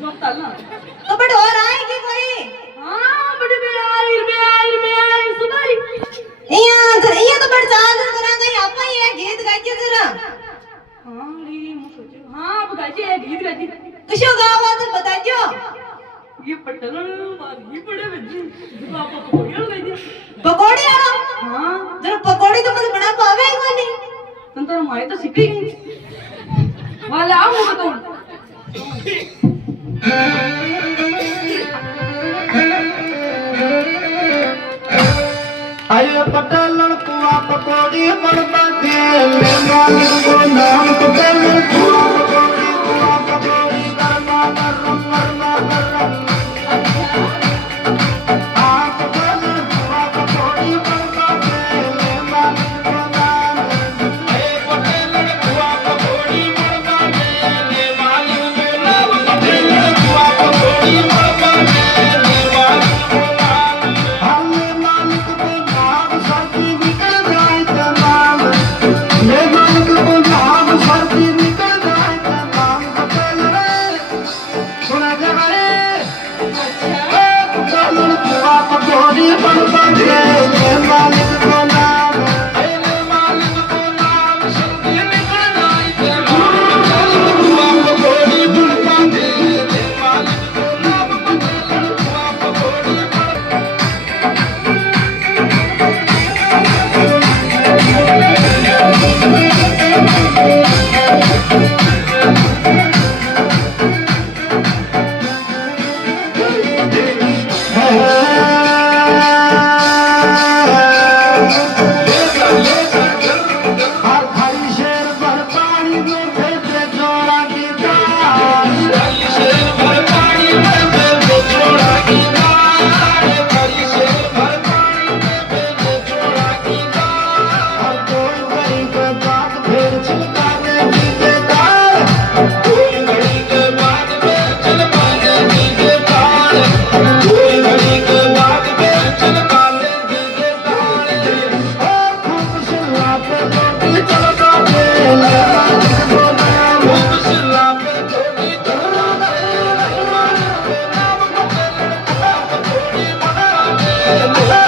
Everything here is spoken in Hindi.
जोक ना तो बट और आएगी कोई हाँ बड़े में आई सुनाई यहाँ तो बट चाल करा गई आपा ये गीत गाइए जरा हाँ री मुझे हाँ अब गाइए गीत गाइए किसो गावा तो बताइयो ये पटल मारी बड़े में आप पकोड़ी गाइए पकोड़ी आरो हाँ जरा पकोड़ी तो मुझे बना पावे ही कोनी तंतर माए तो सीखी गई वाला आओ मुझे तो आये पटल कुआ पकोड़ी बनवा दे मेरा को नाम पटल कुआ पकोड़ी गरमा गरम गरमा गरम आ पटल कुआ पकोड़ी बनवा दे मेरा को नाम आये पटल कुआ पकोड़ी बनवा दे मेरा को नाम पटल कुआ पकोड़ी बनवा दे मेरा को नाम हमें मालिक को नाम सर्दी निकल जाए तमाम ये मालिक को नाम सर्दी निकल जाए तमाम पटेल रे सुना जा रे अच्छा पटेल कुआ पकोड़ी बनवा दे ये मालिक को नाम ये मालिक को नाम सर्दी निकल जाए तमाम पटेल कुआ पकोड़ी बनवा दे ये मालिक को नाम पटेल कुआ पकोड़ी हर खाली शेर भर पानी में भेजे जोड़ा की दाल खाली शेर भर पानी में भेजे जोड़ा की दाल खाली शेर भर पानी में भेजे जोड़ा की दाल हर कोई घड़ी के बाद फिर छिलका दे दीजिए दाल कोई घड़ी के बाद फिर छिलका दे दीजिए दाल कोई घड़ी के बाद फिर छिलका दे दीजिए दाल खूब सिला पे रोटी चलका दे मालिक को नाम खूब सिला पे रोटी चलका दे मालिक को नाम पकोड़ी बना दे